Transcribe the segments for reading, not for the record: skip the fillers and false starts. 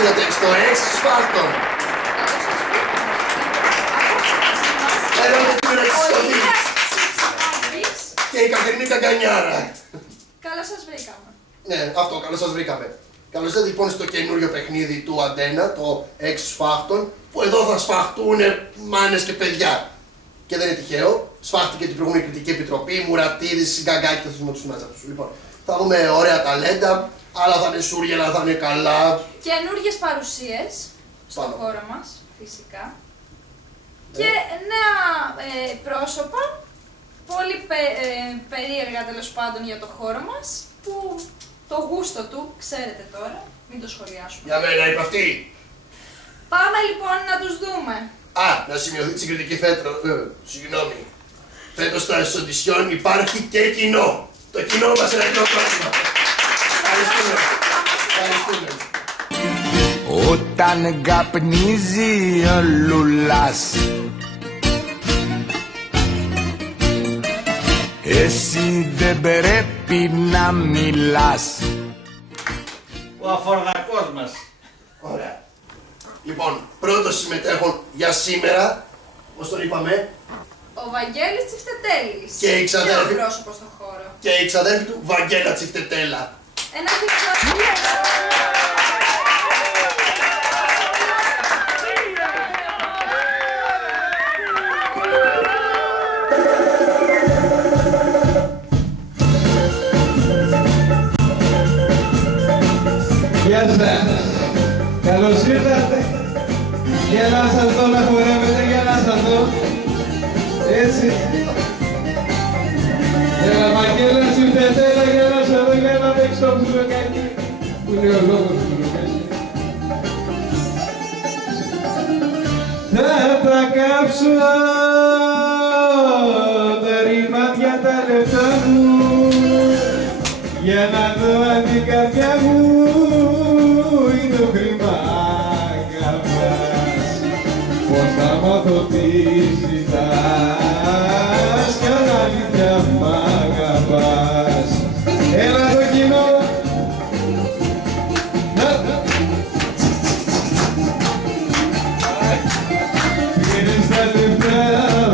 ήρθατε στο X-Factor. Έλατε την εξιστοδή. Και η καθημερινή καγκανιάρα. Καλώς σας βρήκαμε. Ναι, αυτό, καλώς σας βρήκαμε. Καλώς ήρθατε λοιπόν στο καινούριο παιχνίδι του Αντένα, το X-Factor, που εδώ θα σφαχτούνε μάνες και παιδιά. Και δεν είναι τυχαίο, σφάχτηκε την προηγούμενη κριτική επιτροπή, Μουρατίδης, Γκαγκάκη, θα θυμώ τους μάτσα τους. Λοιπόν, θα δούμε ωραία ταλέντα, άλλα θα είναι σούργια, άλλα θα είναι καλά. Καινούργιες παρουσίες στον Πάνω. χώρο μας, φυσικά. Ναι. Και νέα πρόσωπα, πολύ περίεργα τέλος πάντων για το χώρο μας, που το γούστο του, ξέρετε τώρα, μην το σχολιάσουμε. Για μένα είπε αυτή. Πάμε λοιπόν να τους δούμε. Α, να σημειωθεί τη συγκριτική φέτρο. Συγγνώμη. Φέτος στα οντισιόν υπάρχει και κοινό. Το κοινό μας είναι το πρόβλημα. Ευχαριστούμε. Ευχαριστούμε. Όταν καπνίζει ο Λουλάς, εσύ δεν πρέπει να μιλάς. Ο αφορδακός μας. Ωραία. Λοιπόν, πρώτος συμμετέχον για σήμερα, πώς τον είπαμε, Ο Βαγγέλης Τσιφτετέλης. Και η ξαδέρφη. Και ο πρόσωπος στον χώρο. και η ξαδέρφη του Βαγγέλα Τσιφτετέλα. Ένα χειροκρότημα. Γεια σας. Καλώς ήρθατε. Για να σας δω να χορεύετε, για να σας δω. Έτσι. Έλα Βαγγέλα Τσιφτετέλα, για να σας δω, για να παίξω το μπουλοκάκι. Που είναι ο λόγος του μπουλοκάκι. Θα τα κάψω τα ρημάτια τα λεφτά μου, για να δω αν την καρδιά μου είναι το χρήμα αγαπάς. Πώς θα μάθω τι ζητάς κι αν αλήθεια μ' αγαπάς. Έλα το κοινό. Πήρες τα λεφτά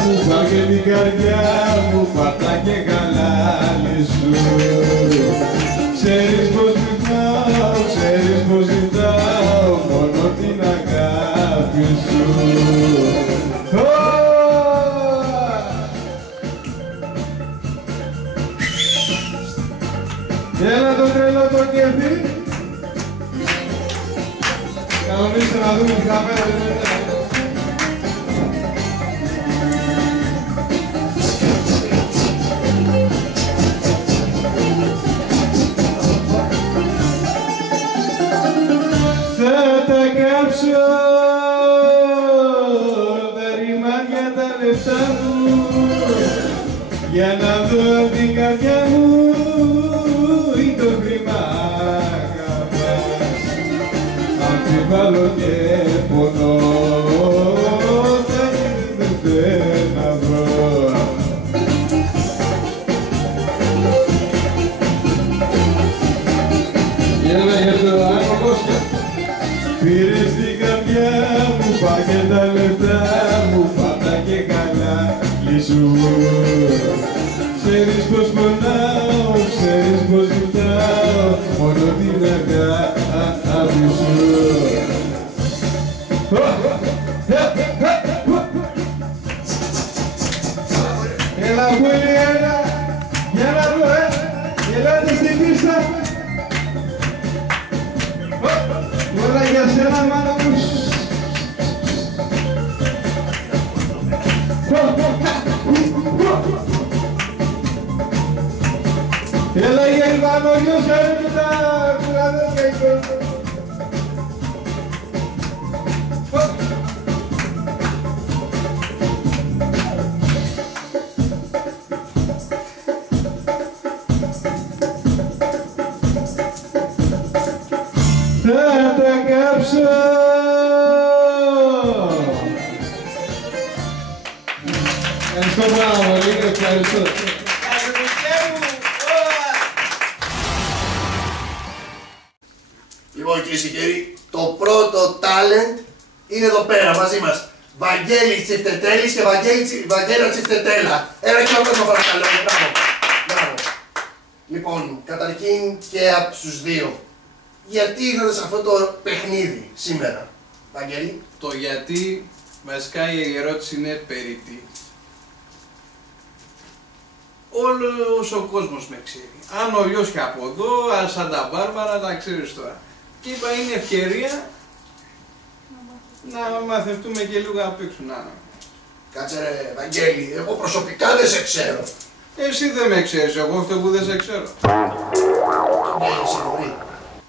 μου, φάγε την καρδιά μου, πατά και χαλάλι σου. Ξέρεις πως ζητάω, ξέρεις πως ζητάω, μόνο την αγάπη σου. Έλα το τρελό το κέφι. Κανονίστε να δούμε την καπέλα. Θα τα κάψω τα ρημάδια τα λεφτά μου, για να δω την καρδιά μου ή το χρήμα αγαπάς. Αμφιβάλλω και πονώ, θα γίνεται να βρω. Έλα για το άλλο Κώστα. Πήρες την καρδιά μου, πάγε τα λεφτά μου, πάτα και καλά λυσού. Ξέρεις πως πονάω, ξέρεις πως ζητάω, μόνο την αγάπη σου. Έλα πουλί, έλα, για να δω, ελάτε στην πίστα. Όλα για σένα, μάνα μου. Έλα για Ιβανόγιος, έρχεται τα κουραδέρια εικόνα. Θα τα κάψω. Ευχαριστώ πάρα πολύ, ευχαριστώ. Λοιπόν, κυρίες και κύριοι, Το πρώτο talent είναι εδώ πέρα μαζί μας. Βαγγέλης Τσιφτετέλης και Βαγγέλα Τσιφτετέλα. Ένα και όλο παρακαλώ. Μπράβο. Λοιπόν, καταρχήν και από τους δύο. Γιατί ήρθατε σε αυτό το παιχνίδι σήμερα, Βαγγέλη? Το γιατί, βασικά η ερώτηση είναι περίτη. Όλος ο κόσμος με ξέρει. Αν ο γιος και από εδώ, σαν τα Μπάρμπαρα, τα ξέρεις τώρα. Και είπα είναι ευκαιρία να μαθευτούμε και λίγο απ' έξω. Κάτσε ρε Βαγγέλη, εγώ προσωπικά δεν σε ξέρω. Εσύ δεν με ξέρεις, εγώ αυτό που δεν σε ξέρω.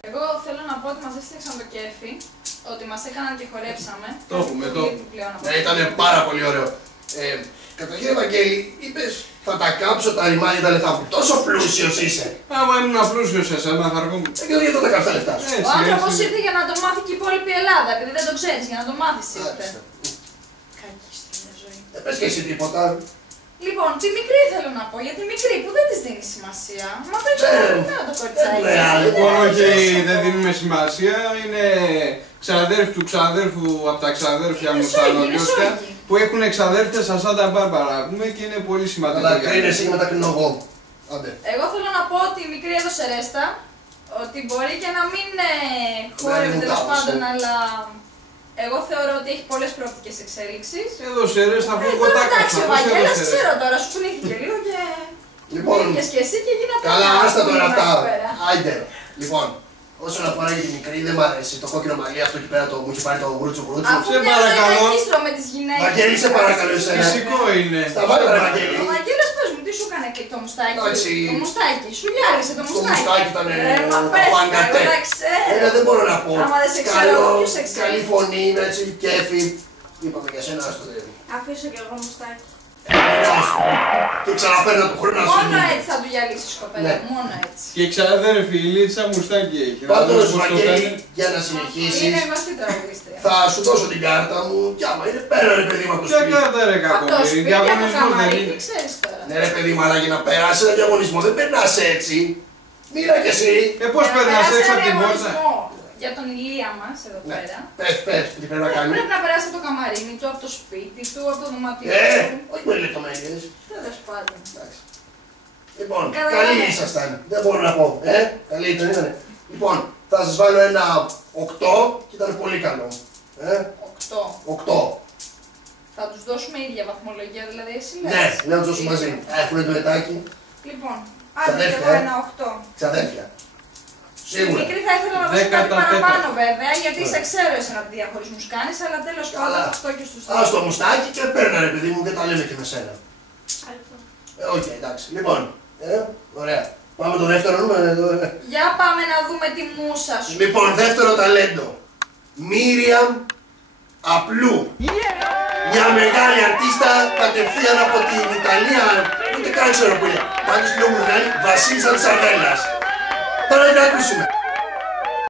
Εγώ θέλω να πω ότι μας έστειξαν το κέφι, ότι μας έκαναν και χορέψαμε. Το έχουμε, το έχουμε. Ναι, ήταν πάρα πολύ ωραίο. Καταρχήν, Βαγγέλη, είπες θα τα κάψω τα ρημάδια τα λεφτά μου. Τόσο πλούσιος είσαι. Άμα ήμουν πλούσιος εσένα θα αργούμε. Και γιατί θα τα κάψω τα λεφτά σου. Ο άνθρωπος ήρθε για να το μάθει και η υπόλοιπη Ελλάδα, επειδή δεν το ξέρεις, για να το μάθεις ήρθε. Κακή στην ζωή. Δεν πες και εσύ τίποτα. Λοιπόν, τη μικρή θέλω να πω, για τη μικρή που δεν της δίνει σημασία. Μα το έχει αγαπημένο το κοριτσάκι. Λοιπόν, όχι, δεν δίνουμε σημασία. Είναι ξαδέρφοι του ξαδέρφου από τα ξαδέρφια μου στα Νοτιώσια που έχουν εξαδέρφια σαν τα Μπάρμπαρα πούμε και είναι πολύ σημαντικό. Αλλά κρίνεσαι και μετακρινώ εγώ. Εγώ θέλω να πω ότι η μικρή έδωσε ρέστα, ότι μπορεί και να μην χόρευε τέλος πάντων, αλλά εγώ θεωρώ ότι έχει πολλές προοπτικές εξέλιξης. Έδωσε ρέστα αφού εγώ τα έκανα. Εντάξει, ο Βαγγέλας ξέρω τώρα, σου πνίχθηκε λίγο και πνίχηκες και εσύ και γίνατε. Καλά, άστα τώρα αυτά. Άιντε. Λοιπόν, όσον αφορά για τη μικρή, δεν μ' αρέσει το κόκκινο μαλλί αυτό εκεί πέρα το μου έχει πάρει το γρούτσο. Αφού μοιάζει να registro με τις γυναίκες. Βαγγέλη, σε παρακαλώ εσένα. Φυσικό είναι. Σταμάτα ρε Βαγγέλη. Ο Βαγγέλας πες μου, τι σου έκανε και το μουστάκι. Το μουστάκι, σου γυάλισε το Το μουστάκι. μουστάκι ήταν Μα πες, φαγκατέ. εγώ τα ξέρω. Δεν μπορώ να πω. Άμα δεν σε ξέρω, ποιος σε ξέρει. Καλή φωνή, έτσι, κέφι. Είπαμε για σένα, άστο δεν. Αφήσω κι εγώ μουστάκι. Και ξαναφέρνα του χρόνου να σου Μόνο έτσι θα του γυαλίσεις κοπέλα, μόνο έτσι. Και ξαδέρφη η Λίτσα μουστάκι έχει. Πάντως, Βαγγέλη, για να συνεχίσεις, Είναι γνωστή τραγουδίστρια. θα σου δώσω την κάρτα μου κι άμα είναι πέρα ρε παιδί μου από το Ποια σπίτι. κάρτα ρε Από το κακομοίρη, σπίτι, από το διαγωνισμό δεν καμαρί, είναι. τι ξέρεις τώρα. Ναι ρε παιδί μου, αλλά για να περάσει ένα διαγωνισμό δεν περνάς έτσι. Μοίρα κι εσύ. Πώς Για να περνάς περάσει έξω ένα από την πόρτα. διαγωνισμό Για τον Ηλία μας εδώ Ναι, πέρα. πες, τι πρέπει να κάνει. Πρέπει να περάσει από το καμαρίνι του, από το σπίτι του, από το δωμάτιο του. Όχι με λεπτομέρειες. Τέλος πάντων. Εντάξει. Λοιπόν, Καταλαβαίνω. καλή ήσασταν. Δεν μπορώ να πω. Καλή ήτανε. Λοιπόν, θα σας βάλω ένα 8 και ήταν πολύ καλό. 8. 8. Θα τους δώσουμε ίδια βαθμολογία, δηλαδή εσύ λες. Ναι, να τους δώσουμε μαζί. Έχουν το λετάκι. Λοιπόν, άντε και Ξαδέρφια, εγώ ένα 8. Ξαδέρφια. Στη Σίγουρα. μικρή θα ήθελα να δώσω κάτι 14. παραπάνω βέβαια, γιατί Ωραία. σε ξέρω εσένα τι διαχωρισμούς κάνεις, αλλά τέλος Καλά. πάντων 8 και στους Ας το μουστάκι και παίρνα ρε παιδί μου και τα λέμε και με σένα. Οκ, εντάξει. Λοιπόν, ωραία. Πάμε το δεύτερο νούμερο. Για πάμε να δούμε τη μούσα σου. Λοιπόν, δεύτερο ταλέντο. Μίριαμ Απλού. Μια μεγάλη αρτίστα κατευθείαν από την Ιταλία. Ούτε καν ξέρω που είναι. Πάντως τη λόγω μεγάλη Βασίλισσα της Αρδέλας. Τώρα να ακούσουμε.